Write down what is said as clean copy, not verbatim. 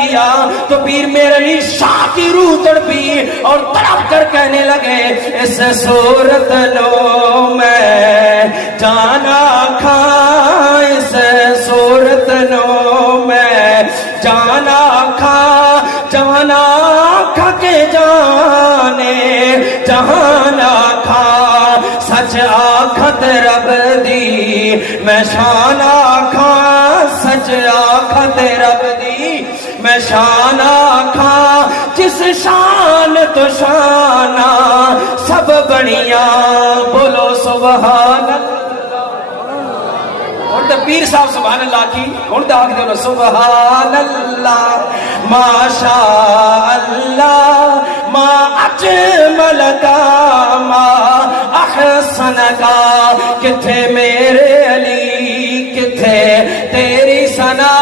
کیا تو پیر میرے علی شاہ کی روح تڑپی اور تڑپ کر کہنے لگے اس صورت نو میں جانا کھا، اس صورت نو میں جانا کھا، جانا کھا کے جانے جہانا کھا، سچ آکھت رب دی میں شان آکھاں، سچ آکھت رب دی میں شان آکھاں، جس شان تو شانہ سب بڑیاں، بولو سبحان اللہ۔ اور پیر صاحب سبحان اللہ کی اور داغ دے سبحان اللہ ما شاء اللہ ما اجمل کا ما احسن کا، کتھے میرے علی کتھے تیری ثنا،